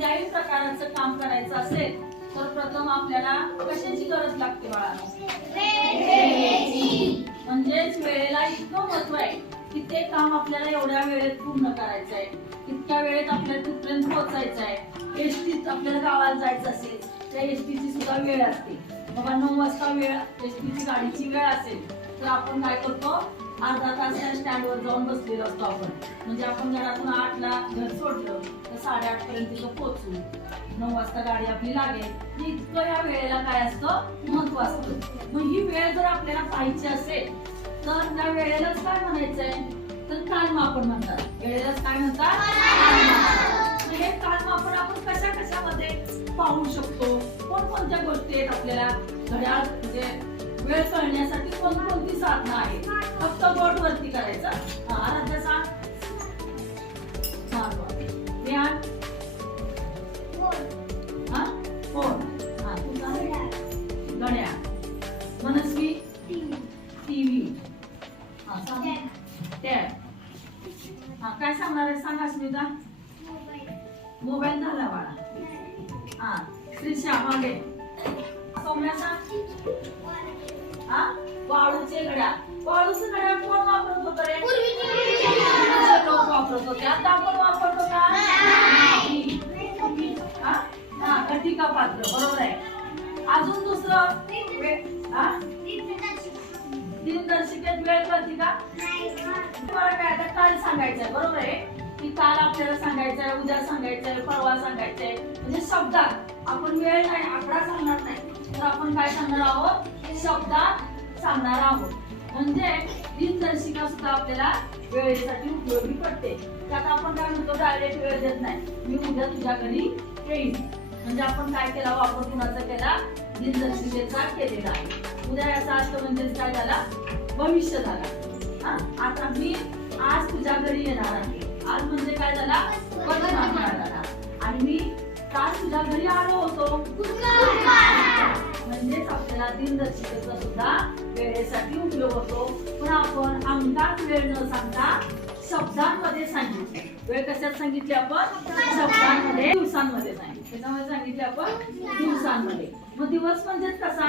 कोणत्याही प्रकारचं काम करायचं असेल तर प्रथम आपल्याला कशाची गरज लागते बाळांनो? म्हणजेच वेळेला इतकं महत्व आहे की ते काम आपल्याला एवढ्या वेळेत पूर्ण करायचं आहे, इतक्या वेळेत आपल्याला तिथपर्यंत पोहोचायचं आहे. एसटीत आपल्याला गावाला जायचं असेल त्या एसटीची सुद्धा वेळ असते. बाबा 9 वाजता वेळ एसटीची गाडीची वेळ असेल तर आपण काय करतो, अर्धा तास त्या स्टँडवर जाऊन बसलेलो असतो आपण. म्हणजे आपण घरातून 8ला घर सोडलं तर 8:30 पर्यंत तिथं पोहोचू, 9 वाजता गाडी आपली लागेल. इतकं या वेळेला काय असतं, महत्व असतं. मग ही वेळ जर आपल्याला पाहायची असेल तर त्या वेळेलाच काय म्हणायचंय तर कालमापन म्हणतात. वेळेलाच काय म्हणतात? हे कालमापन आपण कशा कशामध्ये पाहू शकतो, कोणकोणत्या गोष्टी आहेत आपल्याला घड्याळ म्हणजे वेळ कळण्यासाठी कोणकोणती साधनं आहेत. फक्त बोर्ड वरती करायचं. आराध्या सांग. ज्ञान घड्याळ. मनस्वी टीव्ही. टॅब. काय सांगणार आहे सांगा स्मिता? मोबाईल झाला बाळा. श्रीषा मागे. सौम्या सांग. वाळूचे घड्याळ. वाळूचं घड्याळ कोण वापरत होतं रे? लोक वापरत होते. आता आपण वापरतो का? घटिका पात्र. बरोबर आहे. अजून दुसरं दिनदर्शिकेत वेळ कळती का? तुम्हाला काय आता काल सांगायचंय. बरोबर आहे की काल आपल्याला सांगायचंय, उद्या सांगायचंय, परवा सांगायचंय. म्हणजे शब्दात आपण वेळ नाही आकडा सांगणार नाही तर आपण काय सांगणार आहोत, शब्दात सांगणार आहोत. म्हणजे दिनदर्शिका सुद्धा आपल्याला वेळेसाठी उपयोगी पडते. त्यात आपण काय म्हणतो, डायरेक्ट वेळ देत नाही. मी उद्या तुझ्या घरी येईन. म्हणजे आपण काय केला, वापर कुणाचा केला, दिनदर्शिकेचा केलेला आहे. उद्या याचा अर्थ म्हणजे काय झाला, भविष्य झाला. आता मी आज तुझ्या घरी येणार आहे. आज म्हणजे काय झाला, वर्तमान काळ झाला. आणि मी काल तुझ्या घरी आलो होतो. म्हणजेच आपल्याला दिनदर्शिकेचा सुद्धा वेळेसाठी उपयोग होतो. पण आपण अंकात वेळ न सांगता शब्दांमध्ये सांगितले. वेळ कशात सांगितली आपण? शब्दांमध्ये, दिवसांमध्ये सांगितले. त्याच्यामध्ये सांगितले आपण दिवसांमध्ये. मग दिवस म्हणजेच कसा,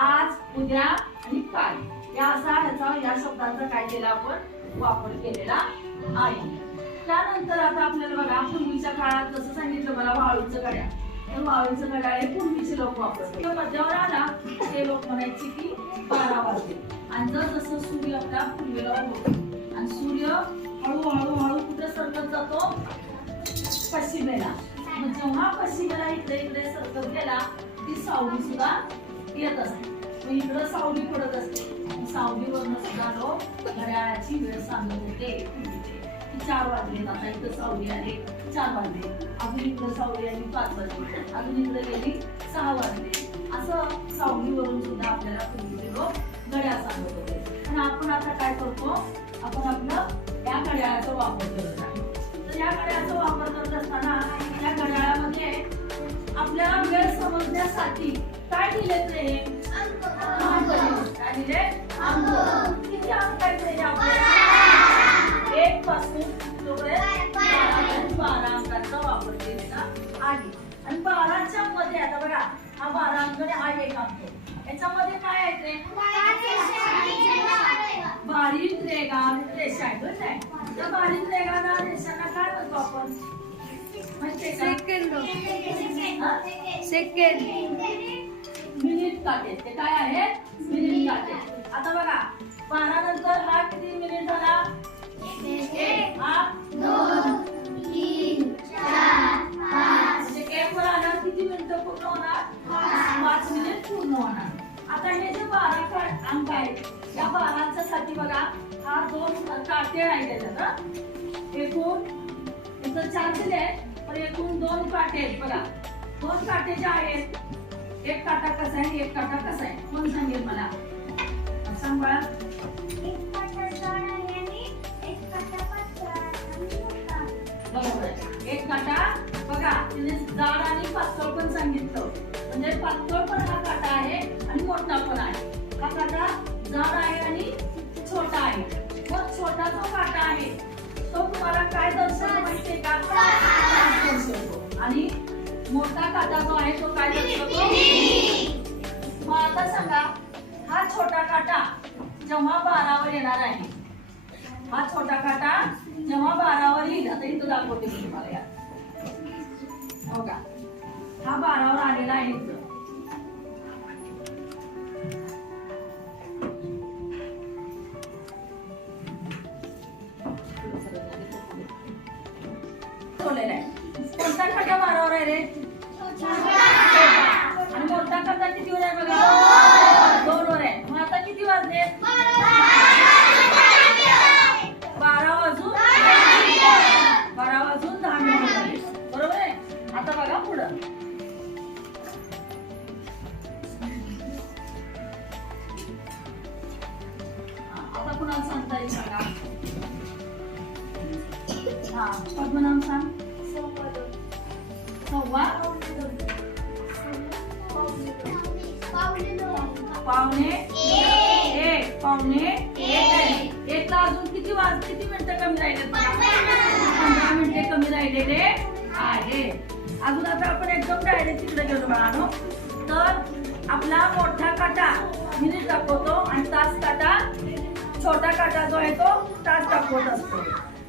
आज, उद्या आणि काल. या शब्दांचा काय केला आपण, वापर केलेला आहे. त्यानंतर आता आपल्याला बघा, पूर्वीच्या काळात जसं सांगितलं मला वाळूचं घड्याळ. तर वाळूचं घड्याळ हे पूर्वीचे लोक वापरतात. मध्यावर आला ते लोक म्हणायचे की 12 वाजले. आणि जसं सूर्य आपला पूर्वेला होतो आणि सूर्य हळूहळू हळू कुठे सरकत जातो, पश्चिमेला. मग जेव्हा पश्चिमेला इकडे इकडे सरकत गेला ती सावली सुद्धा येत असते. मग इकडं सावली पडत असते. सावलीवरनं सुद्धा लोक घड्याळाची वेळ सांगत होते. 4 वाजले. आता इथं सावली आली 4 वाजले. अजून इकडे सावली आली 5 वाजले. अजून इकडे गेली 6 वाजले. असं सावलीवरून सुद्धा आपल्याला पूर्वीचे लोक घड्याळ सांगत होते. पण आपण आता काय करतो, आपण आपलं या घड्याळाचा वापर करत आहे. तर या घड्याळाचा वापर करत असताना या घड्याळामध्ये आपल्याला वेळ समजण्यासाठी काय दिले ते काय दिले, अंक. किती अंक आहेत आपल्याला? 1 पासून 12 अंकांचा वापर केलेला आहे. आणि 12च्या मध्ये आता बघा, हा 12 अंक आणि हा 1 अंक. याच्यामध्ये काय आहे ते बारीक रेघा रेषा आहे. बरोबर आहे. त्या बारीक रेघा रेषांना काय म्हणतो आपण? सेकंद. मिनिट काटे. ते काय आहे? मिनिट काटे. आता बघा, 12 नंतर हा किती मिनिट झाला? 1, 2, 3, 4, 5. म्हणजे 1 वर आल्यावर किती मिनिटं पूर्ण होणार? 5 मिनिट पूर्ण होणार. आता हे जे 12 अंक आहेत या 12च्या साठी बघा, हा 2 काटे आहे त्याच्यात. एकूण इथं 4 दिले आहेत पण एकूण 2 काटे आहेत. बघा 2 काटे जे आहेत, एक काटा कसा आहे, एक काटा कसा आहे, कोण सांगेल मला? सांग बाळा. बरोबर आहे. एक काटा बघा, तिने जाड आणि पातळ पण सांगितलं. म्हणजे पातळ पण हा काटा आहे आणि मोठा पण आहे. हा काटा जाड आहे आणि छोटा आहे. मग छोटा जो काटा आहे तो तुम्हाला काय दर्शवतो माहितीये का? आणि मोठा काटा जो आहे तो काय दर्शवतो? मग आता सांगा, हा छोटा काटा जेव्हा 12 वर येणार आहे, हा छोटा काटा जेव्हा 12 वर येईल, आता इथं दाखवते मी तुम्हाला या, हो का, हा 12 वर आलेला आहे इथं. कोणता काटा 12 वर आहे रे? आणि मोठा काटा किती वर आहे बघा? 2 वर आहे. मग आता किती वाजले? 12 वाजून 10 मिनिट झाले. बरोबर आहे. आता बघा पुढं. आता कुणाला सांगता येईल सांगा? हा, पद्मनाम सांग. 1:45 ला अजून किती मिनिटं कमी राहिले? 15 मिनिटे कमी राहिलेले आहे. अजून आता आपण एकदम डायरेक्ट तिकडे गेलो बाळांनो. तर आपला मोठा काटा मिनिट दाखवतो आणि तास काटा, छोटा काटा जो आहे तो तास दाखवत असतो.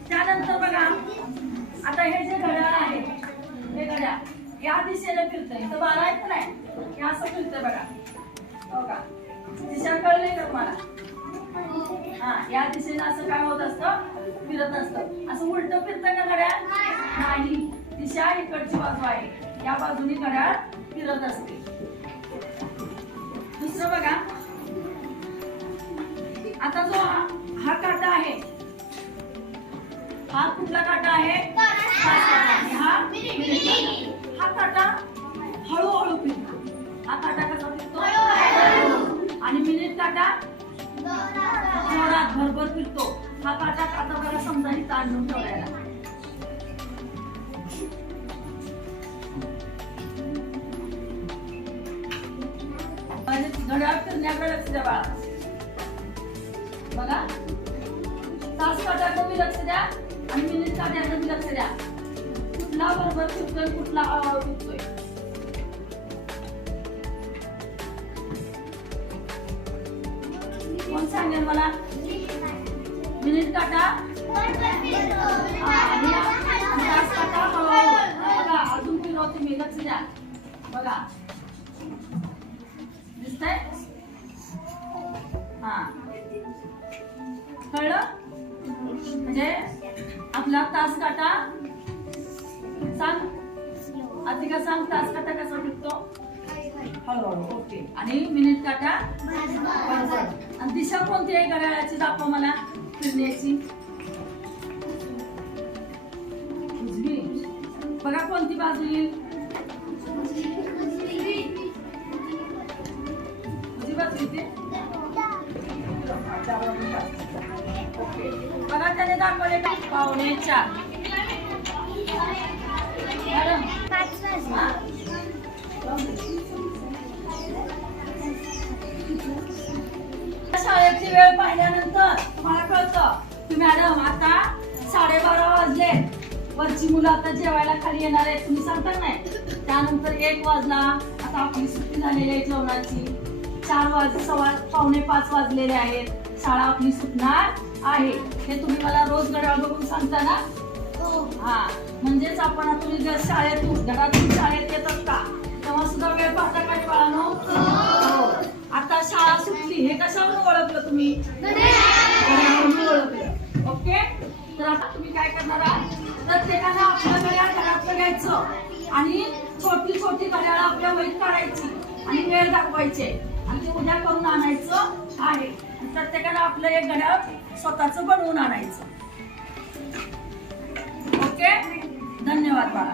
त्यानंतर बघा, आता हे जे घड्याळ आहे, हे घड्याळ या दिशेने फिरतंय. तर 12 आहे की नाही? हे असं फिरतंय बघा, हो का? दिशा कळली का तुम्हाला? हा, या दिशेने असं काय होत असतं? फिरत असतं. असं उलट फिरतं का घड्याळ? नाही, दिशा इकडची बाजू आहे, या बाजूने घड्याळ फिरत असते. दुसरं बघा, आता जो हा काटा आहे, हा कुठला काटा आहे? हा काटा हळूहळू फिरतो. हा काटा कसा फिरतो? आणि मिनिट काटा जोरात भरभर फिरतो. हा काटा आता बघा, समजा ही ताणून ठेवायला, घड्याळ फिरण्याकडे लक्ष द्या बाळा. बघा, तास काट्याकडे बी लक्ष द्या आणि मिनिट काट्याकडे बी लक्ष द्या. कुठला बरोबर फिरतोय, कुठला हळूहळू फिरतोय. कोण सांगेल मला? मिनिट काटा आणि तास काटा हळूहळू. बघा, अजून फिरवते मी, लक्ष द्या. बघा, दिसतंय? हा, कळलं? म्हणजे आपला तास काटा सांग, अधिका सांग, तास काटा कसा फिरतो? हळूहळू. ओके. आणि मिनिट काटा आणि दिशा कोणती आहे घड्याळाची? दाखवा मला फिरण्याची. उजवी. बघा कोणती बाजू येईल? उजवी बाजू येते. बघा, त्याने दाखवले 3:45. शाळेची वेळ पाहिल्यानंतर तुम्हाला कळतं की मॅडम आता 12:30 वाजले, वरची मुलं आता जेवायला खाली येणार आहेत, तुम्ही सांगता नाही. त्यानंतर 1 वाजला, आता आपली सुट्टी झालेली आहे जेवणाची. 4:15 वाजलेले आहेत, शाळा आपली सुटणार आहे. हे तुम्ही मला रोज घड्याळ बघून सांगता ना? हा, म्हणजेच आपण तुम्ही जर घरातून शाळेत येत असता तेव्हा सुद्धा वेळ पाहता का बाळांनो? हो. आता शाळा सुटली, हे कशावरून ओळखलं तुम्ही? घड्याळावरून ओळखलं. ओके. तर आता तुम्ही काय करणार आहात? प्रत्येकानं आपलं घड्याळ घरातलं घ्यायचं आणि छोटी छोटी घड्याळ आपल्या वहीत काढायची आणि वेळ दाखवायचे आणि ते उद्या करून आणायचं आहे. प्रत्येकानं आपलं एक घड्याळ स्वतःच बनवून आणायचं. ओके. धन्यवाद बाळा.